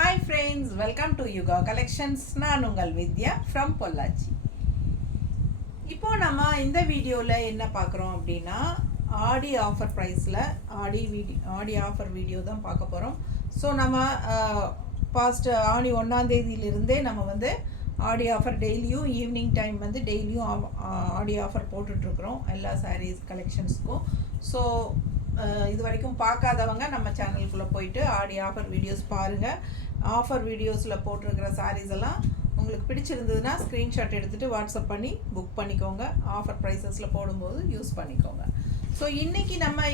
Hi friends, welcome to Yuga Collections. நான் உங்கள் வித்யா from Pollachi. இப்போ நம்ம இந்த வீடியோவில் என்ன பார்க்குறோம் அப்படின்னா ஆடி ஆஃபர் ப்ரைஸில் ஆடி ஆஃபர் வீடியோ தான் பார்க்க போகிறோம். ஸோ நம்ம பாஸ்ட் ஆடி 1ஆம் தேதியிலிருந்தே நம்ம வந்து ஆடி ஆஃபர் டெய்லியும் ஈவினிங் டைம் வந்து டெய்லியும் ஆடி ஆஃபர் போட்டுட்ருக்குறோம் எல்லா சாரீஸ் கலெக்ஷன்ஸ்க்கும். ஸோ இது வரைக்கும் பார்க்காதவங்க நம்ம சேனலுக்குள்ளே போயிட்டு ஆடி ஆஃபர் வீடியோஸ் பாருங்கள். ஆஃபர் வீடியோஸில் போட்டிருக்கிற சாரீஸ் எல்லாம் உங்களுக்கு பிடிச்சிருந்ததுன்னா ஸ்க்ரீன்ஷாட் எடுத்துகிட்டு வாட்ஸ்அப் பண்ணி புக் பண்ணிக்கோங்க. ஆஃபர் ப்ரைஸஸில் போடும்போது யூஸ் பண்ணிக்கோங்க. ஸோ இன்றைக்கி நம்ம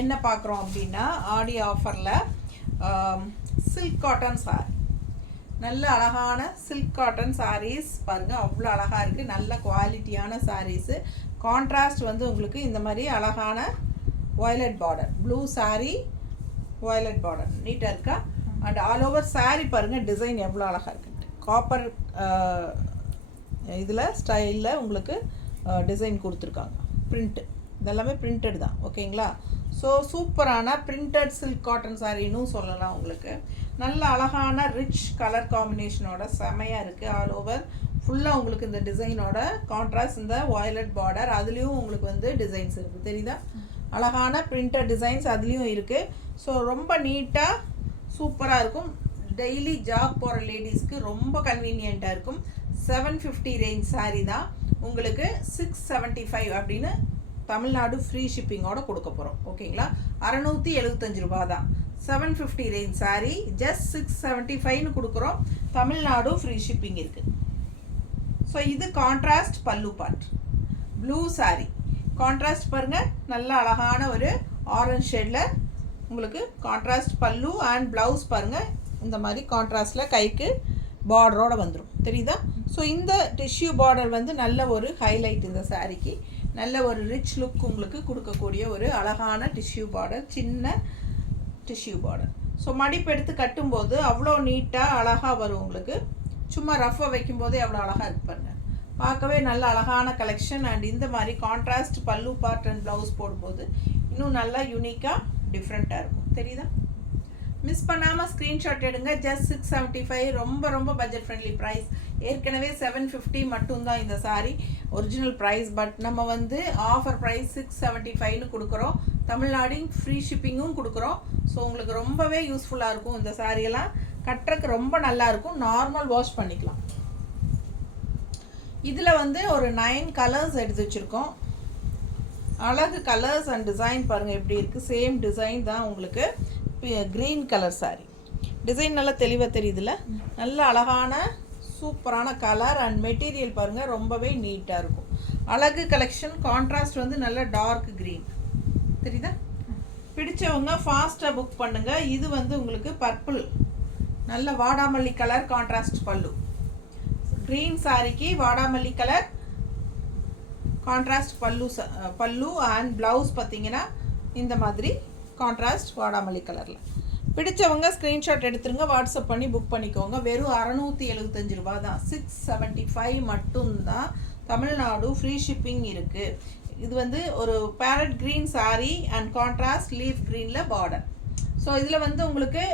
என்ன பார்க்குறோம் அப்படின்னா ஆடி ஆஃபரில் சில்க் காட்டன் சாரி, நல்ல அழகான சில்க் காட்டன் சாரீஸ் பாருங்கள், அவ்வளோ அழகாக இருக்குது. நல்ல குவாலிட்டியான சாரீஸு. கான்ட்ராஸ்ட் வந்து உங்களுக்கு இந்த மாதிரி அழகான violet border, blue sari violet border நீட்டாக இருக்கா. அண்ட் ஆல் ஓவர் சாரீ பாருங்கள் டிசைன் எவ்வளோ அழகாக இருக்குது. காப்பர் இதில் ஸ்டைலில் உங்களுக்கு டிசைன் கொடுத்துருக்காங்க. பிரிண்ட்டு இதெல்லாமே பிரிண்டட் தான், ஓகேங்களா. ஸோ சூப்பரான பிரிண்டட் சில்க் காட்டன் சாரின்னு சொல்லலாம். உங்களுக்கு நல்ல அழகான ரிச் கலர் காம்பினேஷனோட செமையாக இருக்குது. ஆல் ஓவர் ஃபுல்லாக உங்களுக்கு இந்த டிசைனோட கான்ட்ராஸ்ட் இந்த வயலட் பார்டர், அதுலேயும் உங்களுக்கு வந்து டிசைன்ஸ் இருக்குது தெரியுதா. அழகான பிரிண்டட் டிசைன்ஸ் அதுலேயும் இருக்குது. ஸோ ரொம்ப நீட்டாக சூப்பராக இருக்கும். டெய்லி ஜாப் போகிற லேடிஸ்க்கு ரொம்ப கன்வீனியண்ட்டாக இருக்கும். 750 ரேஞ்ச் சாரீ தான் உங்களுக்கு 675 அப்படின்னு தமிழ்நாடு ஃப்ரீ ஷிப்பிங்கோட கொடுக்க போகிறோம், ஓகேங்களா. 675 ரூபா தான் 750 ரேஞ்ச் சாரீ. ஜஸ்ட் 675ன்னு கொடுக்குறோம். தமிழ்நாடு ஃப்ரீ ஷிப்பிங் இருக்குது. ஸோ இது கான்ட்ராஸ்ட் பல்லு பார்ட், ப்ளூ சாரீ. கான்ட்ராஸ்ட் பாருங்கள், நல்ல அழகான ஒரு ஆரஞ்ச் ஷேடில் உங்களுக்கு கான்ட்ராஸ்ட் பல்லு அண்ட் ப்ளவுஸ் பாருங்கள் இந்த மாதிரி கான்ட்ராஸ்டில் கைக்கு பார்டரோடு வந்துடும் தெரியுதா. ஸோ இந்த டிஷ்யூ பார்டர் வந்து நல்ல ஒரு ஹைலைட் இந்த சாரீக்கு. நல்ல ஒரு ரிச் லுக் உங்களுக்கு கொடுக்கக்கூடிய ஒரு அழகான டிஷ்யூ பார்டர், சின்ன டிஷ்யூ பார்டர். ஸோ மடிப்பு எடுத்து கட்டும்போது அவ்வளோ நீட்டாக அழகாக வரும் உங்களுக்கு. சும்மா ரஃபாக வைக்கும்போதே அவ்வளோ அழகாக இருக்கு பாருங்கள், பார்க்கவே நல்ல அழகான கலெக்ஷன். அண்ட் இந்த மாதிரி கான்ட்ராஸ்ட் பல்லு பார்ட் அண்ட் ப்ளவுஸ் போடும்போது இன்னும் நல்லா யூனிக்காக டிஃப்ரெண்ட்டாக இருக்கும் தெரியுதா. மிஸ் பண்ணாமல் ஸ்க்ரீன்ஷாட் எடுங்க. ஜஸ்ட் 675, ரொம்ப ரொம்ப பட்ஜெட் ஃப்ரெண்ட்லி ப்ரைஸ். ஏற்கனவே 750 மட்டும்தான் இந்த சாரீ ஒரிஜினல் ப்ரைஸ். பட் நம்ம வந்து ஆஃபர் ப்ரைஸ் 675ன்னு கொடுக்குறோம். தமிழ்நாடு ஃப்ரீ ஷிப்பிங்கும் கொடுக்குறோம். ஸோ உங்களுக்கு ரொம்பவே யூஸ்ஃபுல்லாக இருக்கும். இந்த சாரியெல்லாம் கட்டுறதுக்கு ரொம்ப நல்லாயிருக்கும். நார்மல் வாஷ் பண்ணிக்கலாம். இதில் வந்து ஒரு 9 கலர்ஸ் எடுத்து வச்சுருக்கோம். அழகு கலர்ஸ் அண்ட் டிசைன் பாருங்கள் எப்படி இருக்குது. சேம் டிசைன் தான் உங்களுக்கு. க்ரீன் கலர் சாரீ டிசைன் நல்லா தெளிவாக தெரியுதுல்ல. நல்ல அழகான சூப்பரான கலர் அண்ட் மெட்டீரியல் பாருங்கள், ரொம்பவே நீட்டாக இருக்கும். அழகு கலெக்ஷன். கான்ட்ராஸ்ட் வந்து நல்ல டார்க் க்ரீன் தெரியுதா. பிடிச்சவங்க ஃபாஸ்ட்டாக புக் பண்ணுங்கள். இது வந்து உங்களுக்கு பர்பிள், நல்ல வாடாமல்லி கலர் கான்ட்ராஸ்ட் பல்லு. க்ரீன் சாரிக்கு வாடாமல்லி கலர் கான்ட்ராஸ்ட் பல்லு அண்ட் ப்ளவுஸ் பார்த்தீங்கன்னா இந்த மாதிரி கான்ட்ராஸ்ட் வாடாமல்லி கலரில். பிடிச்சவங்க ஸ்க்ரீன்ஷாட் எடுத்துருங்க, வாட்ஸ்அப் பண்ணி புக் பண்ணிக்கோங்க. வெறும் 675 ரூபா தான், 675 மட்டும்தான். தமிழ்நாடு ஃப்ரீ ஷிப்பிங் இருக்குது. இது வந்து ஒரு farad green sari and contrast leaf க்ரீனில் பார்டர். ஸோ இதில் வந்து உங்களுக்கு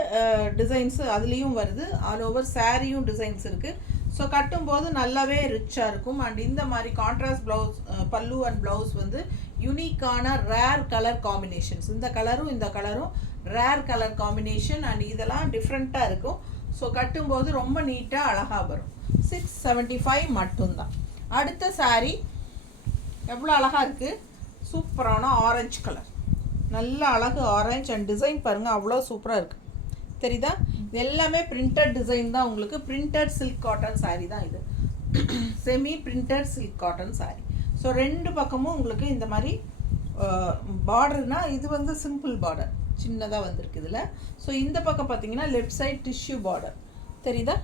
டிசைன்ஸு அதுலேயும் வருது. ஆல் ஓவர் சாரியும் டிசைன்ஸ் இருக்குது. ஸோ கட்டும்போது நல்லாவே ரிச்சாக இருக்கும். அண்ட் இந்த மாதிரி கான்ட்ராஸ்ட் ப்ளவுஸ் பல்லு அண்ட் ப்ளவுஸ் வந்து யூனிக்கான ரேர் கலர் காம்பினேஷன்ஸ். இந்த கலரும் ரேர் கலர் காம்பினேஷன். அண்ட் இதெல்லாம் டிஃப்ரெண்ட்டாக இருக்கும். ஸோ கட்டும்போது ரொம்ப நீட்டாக அழகாக வரும். 675 மட்டும்தான். அடுத்த சாரீ எவ்வளோ அழகாக இருக்குது. சூப்பரான ஆரஞ்சு கலர், நல்ல அழகு ஆரஞ்சு அண்ட் டிசைன் பாருங்கள் அவ்வளோ சூப்பராக இருக்குது தெரியுதா. இது எல்லாமே பிரிண்டட் டிசைன் தான் உங்களுக்கு. பிரிண்டட் சில்க் காட்டன் சாரீ தான் இது. Semi printed silk cotton sari. So ரெண்டு பக்கமும் உங்களுக்கு இந்த மாதிரி பார்டர்னால் இது வந்து சிம்பிள் பார்டர் சின்னதாக வந்திருக்கு இதில். ஸோ இந்த பக்கம் பார்த்தீங்கன்னா லெஃப்ட் சைட் டிஷ்யூ பார்டர் தெரியுதா.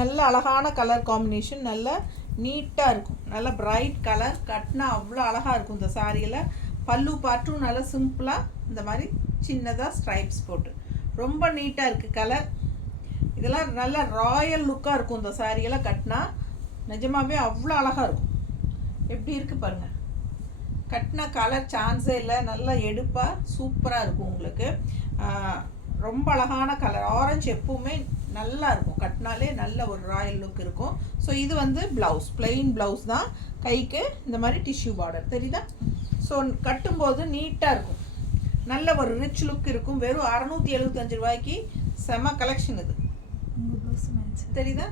நல்ல அழகான கலர் காம்பினேஷன், நல்ல நீட்டாக இருக்கும். நல்ல பிரைட் கலர், கட்டினா அவ்வளோ அழகாக இருக்கும் இந்த சாரியில். பல்லு பார்ட்டும் நல்லா சிம்பிளாக இந்த மாதிரி சின்னதாக ஸ்ட்ரைப்ஸ் போட்டு ரொம்ப நீட்டாக இருக்குது கலர். இதெல்லாம் நல்ல ராயல் லுக்காக இருக்கும் இந்த சாரியெல்லாம் கட்டினா. நிஜமாகவே அவ்வளோ அழகாக இருக்கும். எப்படி இருக்குது பாருங்கள், கட்டின கலர் சான்ஸே இல்லை. நல்லா எடுப்பாக சூப்பராக இருக்கும் உங்களுக்கு. ரொம்ப அழகான கலர். ஆரஞ்சு எப்பவுமே நல்லா இருக்கும், கட்டினாலே நல்ல ஒரு ராயல் லுக் இருக்கும். ஸோ இது வந்து ப்ளவுஸ், பிளெயின் ப்ளவுஸ் தான். கைக்கு இந்த மாதிரி டிஷ்யூ பார்டர் தெரியுதா? ஸோ கட்டும்போது நீட்டாக இருக்கும், நல்ல ஒரு ரிச் லுக் இருக்கும். வெறும் 675 ரூபாய்க்கு செம கலெக்ஷன் இது, தெரியுதா?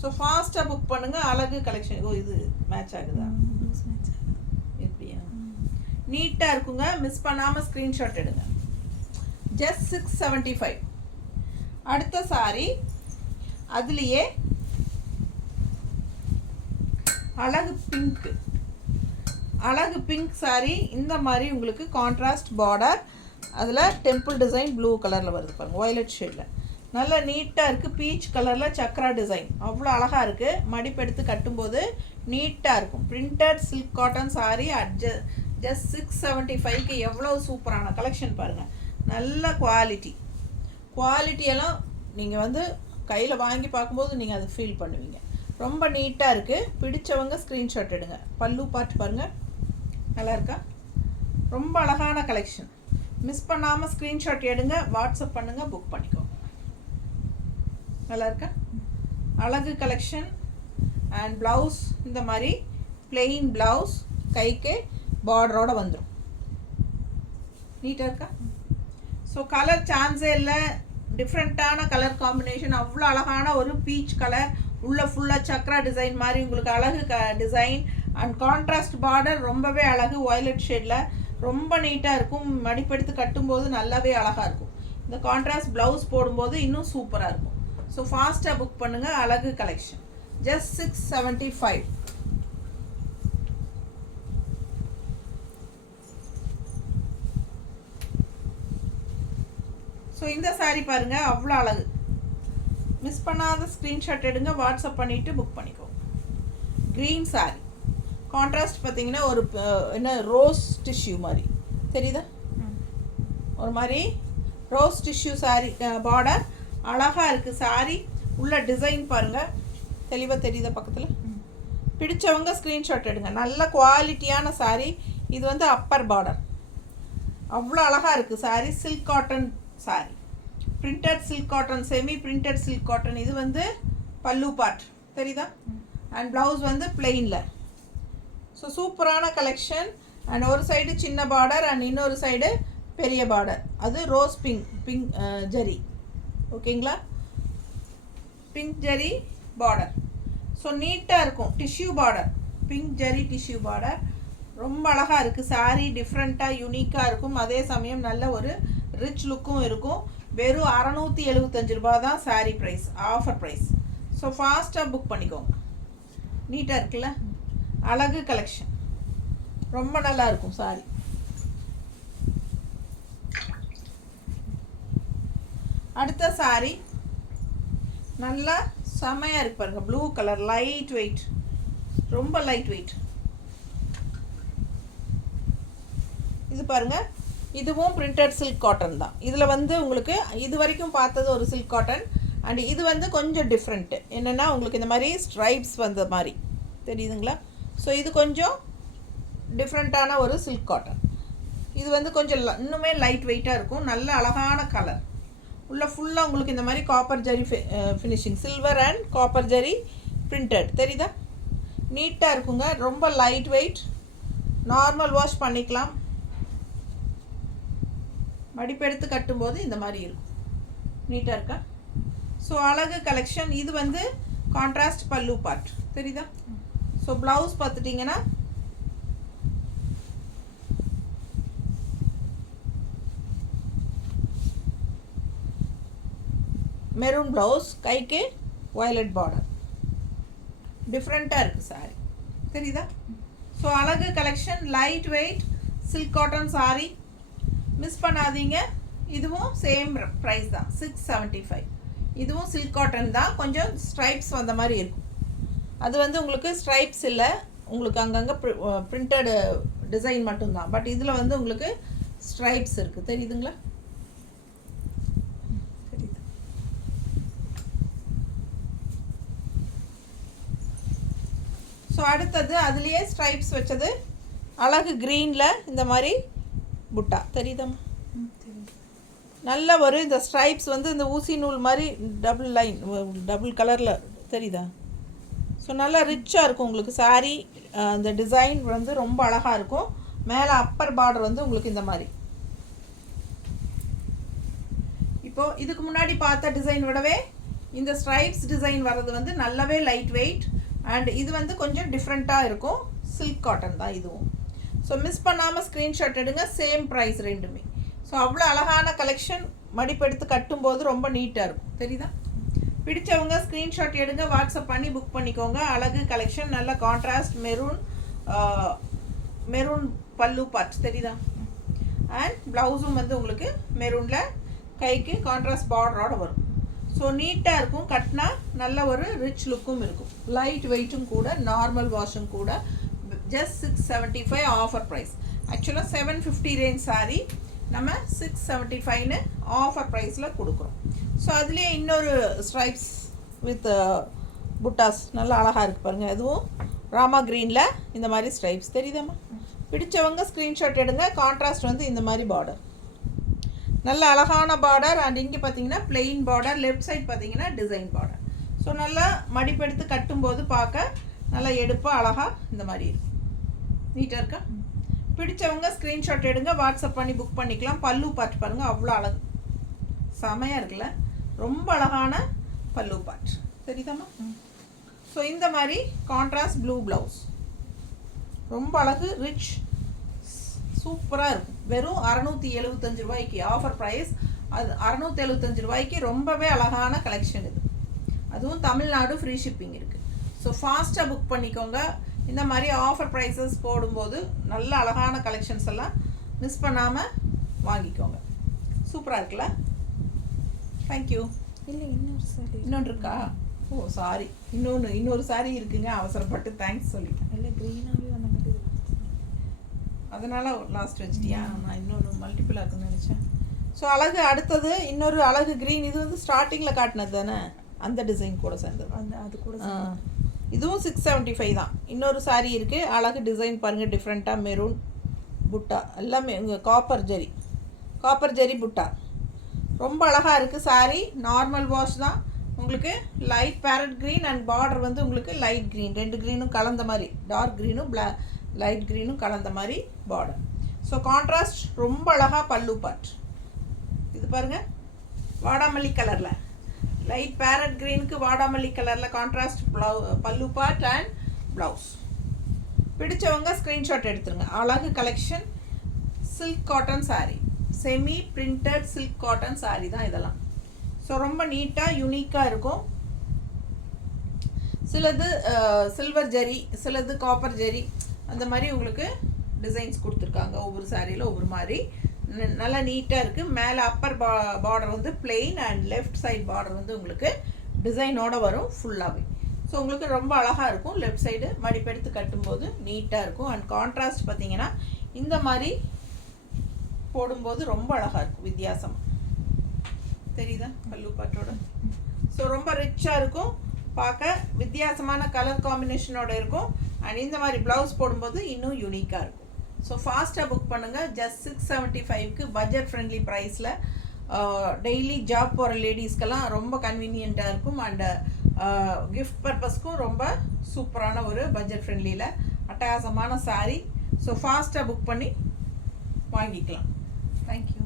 ஸோ ஃபாஸ்ட்டாக புக் பண்ணுங்கள். அழகு கலெக்ஷன். ஓ இது மேட்ச் ஆகுதா? எப்படியா? நீட்டாக இருக்குங்க. மிஸ் பண்ணாமல் ஸ்க்ரீன்ஷாட் எடுங்க. ஜஸ்ட் 675. அடுத்த சாரி அதுலேயே அழகு பிங்க், அழகு பிங்க் சாரி. இந்த மாதிரி உங்களுக்கு கான்ட்ராஸ்ட் பார்டர், அதில் டெம்பிள் டிசைன் ப்ளூ கலரில் வருது பாருங்கள், வயலட் ஷேடில். நல்லா நீட்டாக இருக்குது. பீச் கலரில் சக்ரா டிசைன் அவ்வளோ அழகாக இருக்குது. மடிப்பெடுத்து கட்டும்போது நீட்டாக இருக்கும். Printed silk cotton sari at just 675க்கு எவ்வளோ சூப்பரான கலெக்ஷன் பாருங்கள். நல்ல குவாலிட்டியெல்லாம் நீங்கள் வந்து கையில் வாங்கி பார்க்கும்போது நீங்கள் அதை ஃபீல் பண்ணுவீங்க. ரொம்ப நீட்டாக இருக்குது. பிடிச்சவங்க ஸ்க்ரீன்ஷாட் எடுங்க. பல்லு பார்த்து பாருங்கள், நல்லா இருக்கா? ரொம்ப அழகான கலெக்ஷன். மிஸ் பண்ணாமல் ஸ்க்ரீன்ஷாட் எடுங்க, வாட்ஸ்அப் பண்ணுங்கள், புக் பண்ணிக்கோங்க. நல்லா இருக்கா? அழகு கலெக்ஷன். அண்ட் ப்ளவுஸ் இந்த மாதிரி பிளெயின் ப்ளவுஸ், கைக்கு பார்டரோடு வந்துடும். நீட்டாக இருக்கா? ஸோ கலர் சான்ஸே இல்லை. டிஃப்ரெண்ட்டான கலர் காம்பினேஷன். அவ்வளோ அழகான ஒரு பீச் கலர், உள்ள ஃபுல்லாக சக்ரா டிசைன் மாதிரி உங்களுக்கு அழகு டிசைன் அண்ட் கான்ட்ராஸ்ட் பார்டர். ரொம்பவே அழகு, வயலட் ஷேடில் ரொம்ப நீட்டாக இருக்கும். மடிப்பெடுத்து கட்டும்போது நல்லாவே அழகாக இருக்கும். இந்த கான்ட்ராஸ்ட் ப்ளவுஸ் போடும்போது இன்னும் சூப்பராக இருக்கும். ஸோ ஃபாஸ்ட்டாக புக் பண்ணுங்கள். அழகு கலெக்ஷன் ஜஸ்ட் 675. ஸோ இந்த சாரீ பாருங்கள், அவ்வளோ அழகு. மிஸ் பண்ணாத ஸ்க்ரீன்ஷாட் எடுங்க, வாட்ஸ்அப் பண்ணிவிட்டு புக் பண்ணிக்கோங்க. க்ரீன் சாரீ கான்ட்ராஸ்ட் பார்த்தீங்கன்னா ஒரு என்ன ரோஸ் டிஷ்யூ மாதிரி தெரியுதா? ஒரு மாதிரி ரோஸ் டிஷ்யூ சாரீ பார்டர் அழகாக இருக்குது. சாரீ உள்ள டிசைன் பாருங்கள், தெளிவாக தெரியுதா பக்கத்தில்? பிடிச்சவங்க ஸ்க்ரீன்ஷாட் எடுங்க. நல்ல குவாலிட்டியான சாரீ. இது வந்து அப்பர் பார்டர், அவ்வளோ அழகாக இருக்குது sari. Silk cotton sorry, printed silk cotton, semi printed silk cotton. இது வந்து பல்லு பார்ட் தெரியுதா? அண்ட் ப்ளவுஸ் வந்து பிளெயினில். ஸோ சூப்பரான கலெக்ஷன். அண்ட் ஒரு சைடு சின்ன பார்டர் அண்ட் இன்னொரு சைடு பெரிய பார்டர். அது ரோஸ் பிங்க் ஜரி, ஓகேங்களா? Pink zari border. ஸோ நீட்டாக இருக்கும். Tissue border, pink zari tissue border. ரொம்ப அழகாக இருக்குது சாரீ. டிஃப்ரெண்ட்டாக யூனிக்காக இருக்கும். அதே சமயம் நல்ல ஒரு ரிச் லுக்கும் இருக்கும். வெறும் 675 ரூபா தான் sari price, offer price. So ஃபாஸ்ட்டாக புக் பண்ணிக்கோங்க. நீட்டாக இருக்குல்ல? அழகு கலெக்ஷன், ரொம்ப நல்லா இருக்கும் சாரீ. அடுத்த சாரீ நல்லா செமையாக இருக்கு பாருங்கள். ப்ளூ கலர், லைட் வெயிட், ரொம்ப லைட் வெயிட். இது பாருங்கள், இதுவும் பிரிண்டட் சில்க் காட்டன் தான். இதில் வந்து உங்களுக்கு இது வரைக்கும் பார்த்தது ஒரு சில்க் காட்டன். அண்ட் இது வந்து கொஞ்சம் டிஃப்ரெண்ட்டு. என்னென்னா உங்களுக்கு இந்த மாதிரி ஸ்ட்ரைப்ஸ் வந்த மாதிரி தெரியுதுங்களா? ஸோ இது கொஞ்சம் டிஃப்ரெண்ட்டான ஒரு சில்க் காட்டன். இது வந்து கொஞ்சம் இன்னுமே லைட் வெயிட்டாக இருக்கும். நல்ல அழகான கலர். உள்ள ஃபுல்லாக உங்களுக்கு இந்த மாதிரி copper zari finishing, silver and copper zari printed தெரியுதா? நீட்டாக இருக்குங்க. ரொம்ப லைட் வெயிட், நார்மல் வாஷ் பண்ணிக்கலாம். மடிப்பெடுத்து கட்டும்போது இந்த மாதிரி இருக்கும். நீட்டாக இருக்கா? ஸோ அழகு கலெக்ஷன். இது வந்து கான்ட்ராஸ்ட் பல்லு பார்ட் தெரியுதா? ஸோ ப்ளவுஸ் பார்த்துட்டிங்கன்னா மெரூன் ப்ளவுஸ், கைக்கு வயலட் பார்டர். டிஃப்ரெண்ட்டாக இருக்குது சாரி, தெரியுதா? ஸோ அழகு collection, light weight silk cotton sorry. Miss பண்ணாதீங்க. இதுவும் சேம் ப்ரைஸ் தான், 675. இதுவும் சில்க் காட்டன் தான். கொஞ்சம் ஸ்ட்ரைப்ஸ் வந்த மாதிரி இருக்கும். அது வந்து உங்களுக்கு ஸ்ட்ரைப்ஸ் இல்லை, உங்களுக்கு அங்கங்கே பிரிண்டடு டிசைன் மட்டும்தான். பட் இதில் வந்து உங்களுக்கு ஸ்ட்ரைப்ஸ் இருக்குது, தெரியுதுங்களா? தெரியுது. ஸோ அடுத்தது அதுலேயே ஸ்ட்ரைப்ஸ் வச்சது அழகு க்ரீனில் இந்த மாதிரி புட்டா தெரியுதம்மா? நல்ல ஒரு இந்த ஸ்ட்ரைப்ஸ் வந்து இந்த ஊசி நூல் மாதிரி டபுள் லைன் டபுள் கலரில் தெரியுதா? ஸோ நல்லா ரிச்சாக இருக்கும் உங்களுக்கு சாரீ. அந்த டிசைன் வந்து ரொம்ப அழகாக இருக்கும். மேலே அப்பர் பார்டர் வந்து உங்களுக்கு இந்த மாதிரி. இப்போது இதுக்கு முன்னாடி பார்த்த டிசைன் விடவே இந்த ஸ்ட்ரைப்ஸ் டிசைன் வர்றது வந்து நல்லாவே லைட் வெயிட் அண்ட் இது வந்து கொஞ்சம் டிஃப்ரெண்ட்டாக இருக்கும். சில்க் காட்டன் தான் இதுவும். ஸோ மிஸ் பண்ணாமல் ஸ்க்ரீன்ஷாட் எடுங்க. சேம் ப்ரைஸ் ரெண்டுமே. ஸோ அவ்வளோ அழகான கலெக்ஷன். மடிப்பெடுத்து கட்டும்போது ரொம்ப நீட்டாக இருக்கும். தெரியுதா? பிடிச்சவங்க ஸ்க்ரீன்ஷாட் எடுங்க, வாட்ஸ்அப் பண்ணி புக் பண்ணிக்கோங்க. அழகு கலெக்ஷன், நல்ல கான்ட்ராஸ்ட் மெரூன் பல்லு பார்ட் தெரியுதா? அண்ட் ப்ளவுஸும் வந்து உங்களுக்கு மெரூனில் கைக்கு கான்ட்ராஸ்ட் பார்டரோட வரும். ஸோ நீட்டாக இருக்கும். கட்டினா நல்ல ஒரு ரிச் லுக்கும் இருக்கும். லைட் வெயிட்டும் கூட, நார்மல் வாஷும் கூட. Just 675 offer price. ஆக்சுவலாக 750 ரேஞ்ச் சாரீ நம்ம 675ன்னு ஆஃபர் ப்ரைஸில் கொடுக்குறோம். ஸோ அதுலேயே இன்னொரு ஸ்ட்ரைப்ஸ் வித் புட்டாஸ் நல்லா அழகாக இருக்குது பாருங்கள். அதுவும் ராமா க்ரீனில் இந்த மாதிரி ஸ்ட்ரைப்ஸ் தெரியுதாம்மா? பிடிச்சவங்க ஸ்க்ரீன்ஷாட் எடுங்க. கான்ட்ராஸ்ட் வந்து இந்த மாதிரி பார்டர், நல்ல அழகான பார்டர். அண்ட் இங்கே பார்த்தீங்கன்னா பிளெயின் பார்டர், லெஃப்ட் சைட் பார்த்தீங்கன்னா டிசைன் பார்டர். ஸோ நல்லா மடிப்பெடுத்து கட்டும்போது பார்க்க நல்லா எடுப்பாக அழகாக இந்த மாதிரி இருக்கும். நீட்டாக இருக்கா? பிடிச்சவங்க ஸ்க்ரீன்ஷாட் எடுங்க, வாட்ஸ்அப் பண்ணி புக் பண்ணிக்கலாம். பல்லு பார்ட் பாருங்கள், அவ்வளோ அழகு, செமையாக இருக்குல்ல? ரொம்ப அழகான பல்லு பார்ட் தெரியுதாம்மா? ஸோ இந்த மாதிரி கான்ட்ராஸ்ட் ப்ளூ ப்ளவுஸ் ரொம்ப அழகு, ரிச், சூப்பராக இருக்கும். வெறும் 675 ரூபாய்க்கு ஆஃபர் ப்ரைஸ். அது 675 ரூபாய்க்கு ரொம்பவே அழகான கலெக்ஷன் இது. அதுவும் தமிழ்நாடு ஃப்ரீ ஷிப்பிங் இருக்குது. ஸோ ஃபாஸ்ட்டாக புக் பண்ணிக்கோங்க. இந்த மாதிரி ஆஃபர் ப்ரைஸஸ் போடும்போது நல்ல அழகான கலெக்ஷன்ஸ் எல்லாம் மிஸ் பண்ணாமல் வாங்கிக்கோங்க. சூப்பராக இருக்குல்ல? தேங்க்யூ. இல்லை இன்னொன்று இருக்கா? ஓ சாரி, இன்னொரு சாரி இருக்குங்க. அவசரப்பட்டு தேங்க்ஸ் சொல்லிட்டேன். இல்லை க்ரீனாகவே வந்த மாதிரி அதனால் லாஸ்ட் வச்சிட்டியா? நான் இன்னொன்று மல்டிபிளாக இருக்குன்னு நினச்சேன். ஸோ அழகு அடுத்தது இன்னொரு அழகு க்ரீன். இது வந்து ஸ்டார்டிங்கில் காட்டினது தானே? அந்த டிசைன் கூட சேர்ந்தது. அது கூட இதுவும் 675 தான். இன்னொரு சாரீ இருக்குது. அழகு டிசைன் பாருங்கள், டிஃப்ரெண்ட்டாக மெரூன் புட்டா எல்லாமே இங்கே காப்பர் ஜெரி புட்டா ரொம்ப அழகாக இருக்குது. சாரீ நார்மல் வாஷ் தான். உங்களுக்கு light farad green and border வந்து உங்களுக்கு லைட் க்ரீன், ரெண்டு க்ரீனும் கலந்த மாதிரி, டார்க் க்ரீனும் லைட் க்ரீனும் கலந்த மாதிரி பார்டர். ஸோ கான்ட்ராஸ்ட் ரொம்ப அழகாக பல்லு பார்ட். இது பாருங்கள், வாடாமல்லி கலரில், லைட் பேரட் க்ரீனுக்கு வாடாமல்லி கலரில் கான்ட்ராஸ்ட் பல்லு பார்ட் அண்ட் ப்ளவுஸ். பிடிச்சவங்க ஸ்க்ரீன்ஷாட் எடுத்துருங்க. அழகு collection. Silk cotton sari, semi printed silk cotton sari தான் இதெல்லாம். ஸோ ரொம்ப நீட்டாக யூனிக்காக இருக்கும். சிலது சில்வர் ஜெரி, சிலது காப்பர் ஜெரி, அந்த மாதிரி உங்களுக்கு டிசைன்ஸ் கொடுத்துருக்காங்க. ஒவ்வொரு சாரியில் ஒவ்வொரு மாதிரி நல்லா நீட்டாக இருக்குது. மேலே அப்பர் பார்டர் வந்து plain and left side border வந்து உங்களுக்கு டிசைனோடு வரும் ஃபுல்லாகவே. ஸோ உங்களுக்கு ரொம்ப அழகாக இருக்கும். லெஃப்ட் சைடு மடிப்பெடுத்து கட்டும்போது நீட்டாக இருக்கும். அண்ட் கான்ட்ராஸ்ட் பார்த்தீங்கன்னா இந்த மாதிரி போடும்போது ரொம்ப அழகாக இருக்கும், வித்தியாசமாக தெரியுதா பல்லு பாட்டோட? ஸோ ரொம்ப ரிச்சாக இருக்கும், பார்க்க வித்தியாசமான கலர் காம்பினேஷனோட இருக்கும். அண்ட் இந்த மாதிரி ப்ளவுஸ் போடும்போது இன்னும் யூனிக்காக இருக்கும். ஸோ ஃபாஸ்ட்டாக புக் பண்ணுங்கள். ஜஸ்ட் 675க்கு பட்ஜெட் ஃப்ரெண்ட்லி ப்ரைஸில் டெய்லி ஜாப் போகிற லேடிஸ்க்கெல்லாம் ரொம்ப கன்வீனியண்ட்டாக இருக்கும். அண்டு கிஃப்ட் பர்பஸ்க்கும் ரொம்ப சூப்பரான ஒரு பட்ஜெட் ஃப்ரெண்ட்லியில் அட்டகாசமான சாரீ. ஸோ ஃபாஸ்ட்டாக புக் பண்ணி வாங்கிக்கலாம். தேங்க்யூ.